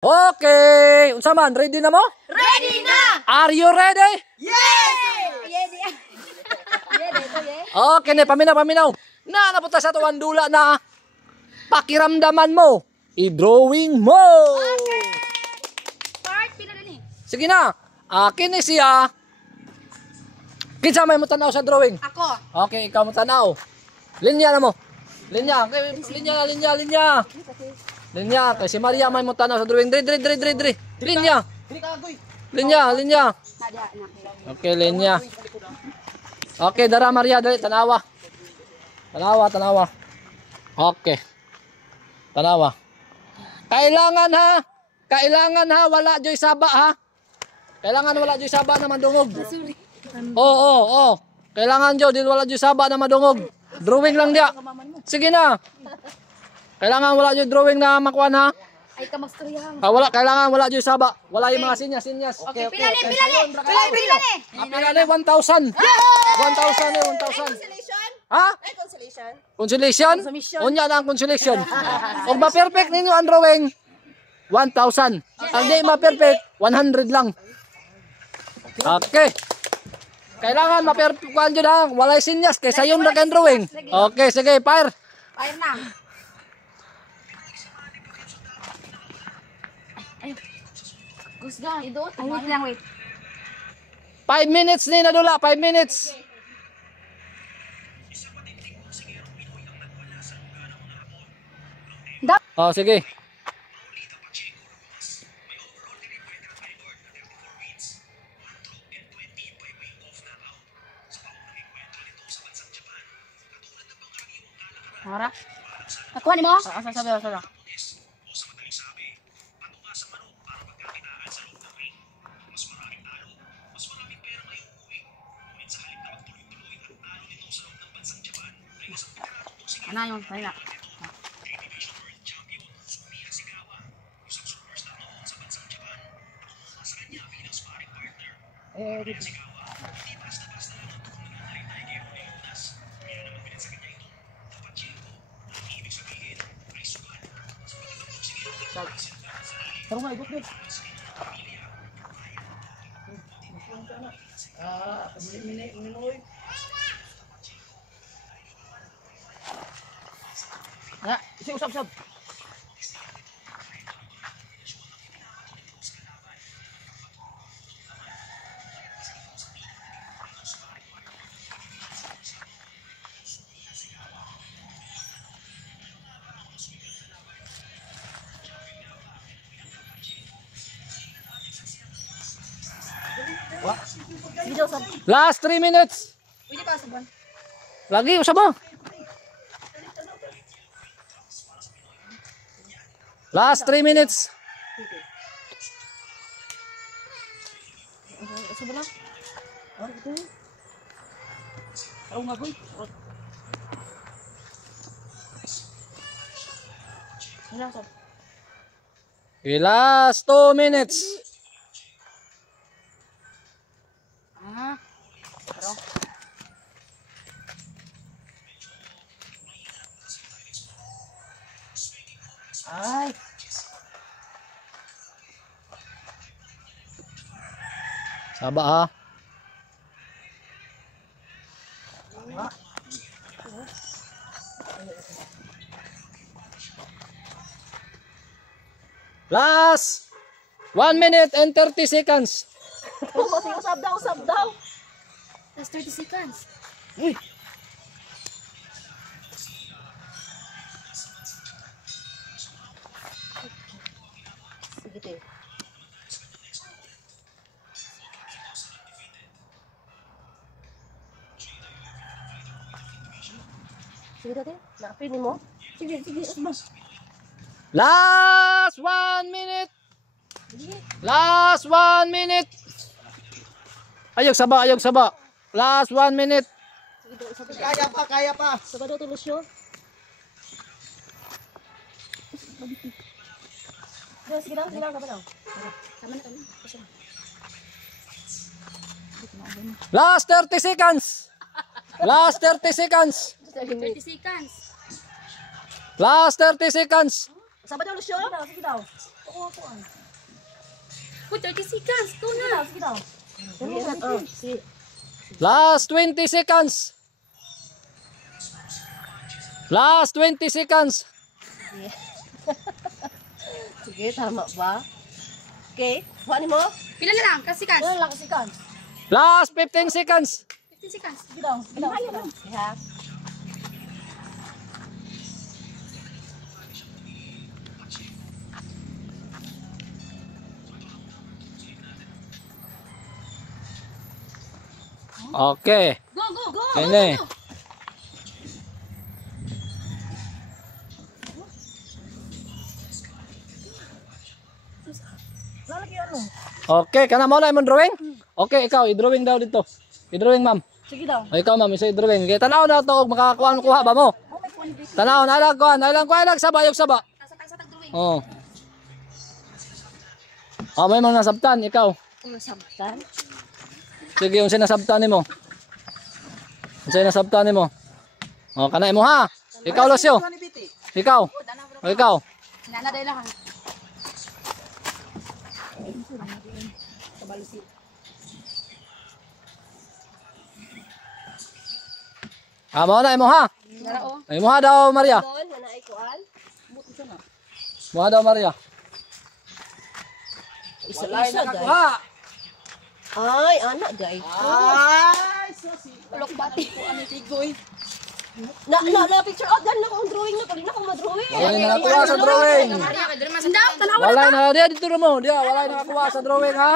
Okay, unsa man, ready na mo? Ready na! Are you ready? Yes! Okay, ne paminaw. Na napunta sa tuwan dula na pakiramdaman mo, i-drawing mo. Okay. Part, pinala ni. Sige na. Akin ni siya. Kinsa may mo tanaw sa drawing? Ako. Okay, ikaw mo tanaw. Linya na mo. Linya. Okay, linya. Linya. Kay si Maria may mo tanaw sa drawing. Dre. Linya. Linya. Okay, linya. Okay, dara Maria, dali tanawa. Tanawa. Okay. Tanawa. Kailangan ha, wala joy saba ha. Kailangan wala joy saba na madungog. Oo. Kailangan jo dil wala joy saba na madungog. Drawing lang dia. Sige na. Kailangan wala joy drawing na makuan ha. Ay ka magstoryahan. Wala kailangan wala joy saba. Wala yung mga sinyas. Okay, pila ni. Pila ni 1,000. 1,000. Consolation? Ha? Ay, consolation. Consolation? Unya na ang consolation. Kung ma-perfect ninyo ang drawing, 1,000. Ang di ma-perfect, 100 lang. Okay. Kailangan ma-perfect ko dyan ha. Walay sinyas kaysa yung dagang drawing. Okay, sige, fire. Fire na. Ay. Gusga, idoot. Ay, wait. 5 minutes ni nadula, 5 minutes. Oh, sige. Tara. Nakuha ni mo? Sabi. Ano yung na. Tarong nga, ibot din. Minoy. Ya, isi usap. Last 3 minutes. Pwede pa saban. Lagi, usap ba? Last 3 minutes. Saban lang. Ako nga, boy. Last 2 minutes. Pero. Ay. Saba ha. Last 1 minute and 30 seconds. Usap daw. Last 30 seconds. Uy. Sige. Sige dati. Napin mo. Sige. Last 1 minute. Last 1 minute. Ayog saba. Last 1 minute. Kaya pa. Sabado to Lucio. Sige lang ka ba daw? Tama na. Last 30 seconds. Last 30 seconds. 30 seconds. Last 30 seconds. Sabado Lucio? Sige daw. Put 30 seconds. Go na. Sige daw. Last 20 seconds. Last 20 seconds. Sige, tama ba? Okay, kuha mo. Pila na lang, kasi seconds. Lang kasi kan. Last 15 seconds. 15 seconds. Sige daw. Sige daw. Ha. Okay. Go, go, go. Kaya Okay, kana mo na imong drawing? Okay, ikaw i-drawing daw dito. I-drawing, ma'am. Sige daw. O ikaw, ma'am, isa i-drawing. Kaya tanaw na to, makakuha kuha ba mo? Tanaw na lang kuha, saba yung saba. Sa tag-drawing. Oh. Oh, may mga nasabtan, ikaw. Masabtan. Sige, yung sinasabtan nimo. Yung sinasabtan nimo. Oh, kanay mo ha. Ikaw, Lucio. Ikaw. O ikaw. Nana dahil lang. Mo na, imo ha. Imo ha daw, Maria. Doon, na naikuan. Mo ha daw, Maria. Isa-isa dai. Ha. Ay, anak dai. Ay, susi. Ulok bati. Ano tigoy? Na picture out dan na akong drawing na pali na akong ma-drawing. Wala na nakakuha sa drawing. Sandaw, tanawa. Wala na, dia dito mo. Dia, wala na nakakuha sa drawing ha.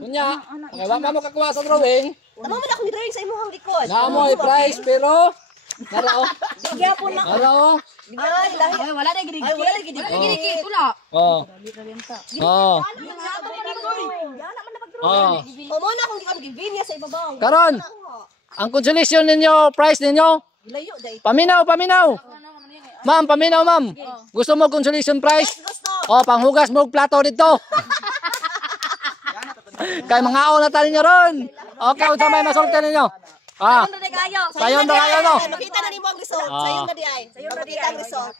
Kunya, okay, wala mo kakuha sa drawing. Tama man akong drawing sa imong likod. Naamo ay price pero narao. Gyapon na. Narao. Ay, lahi. Ay, wala na gidi. Ay, wala lagi di. Gidi, wala. Oh. Oh. Oh. O mo na akong givinya sa ibabaw. Karon, ang consolation ninyo, price ninyo, Layo dai. paminaw, paminaw. Ma'am, paminaw, ma'am. Gusto mo consolation price? Gusto. Oh, panghugas mo og plato dito. Kay mga na tali nyo ron. Okay, unsa may masulti ninyo? Ah, Ano na kayo? sayon daw kayo no. Makita na nimo ang result. Sayo na di ay. Sayo na di ang result.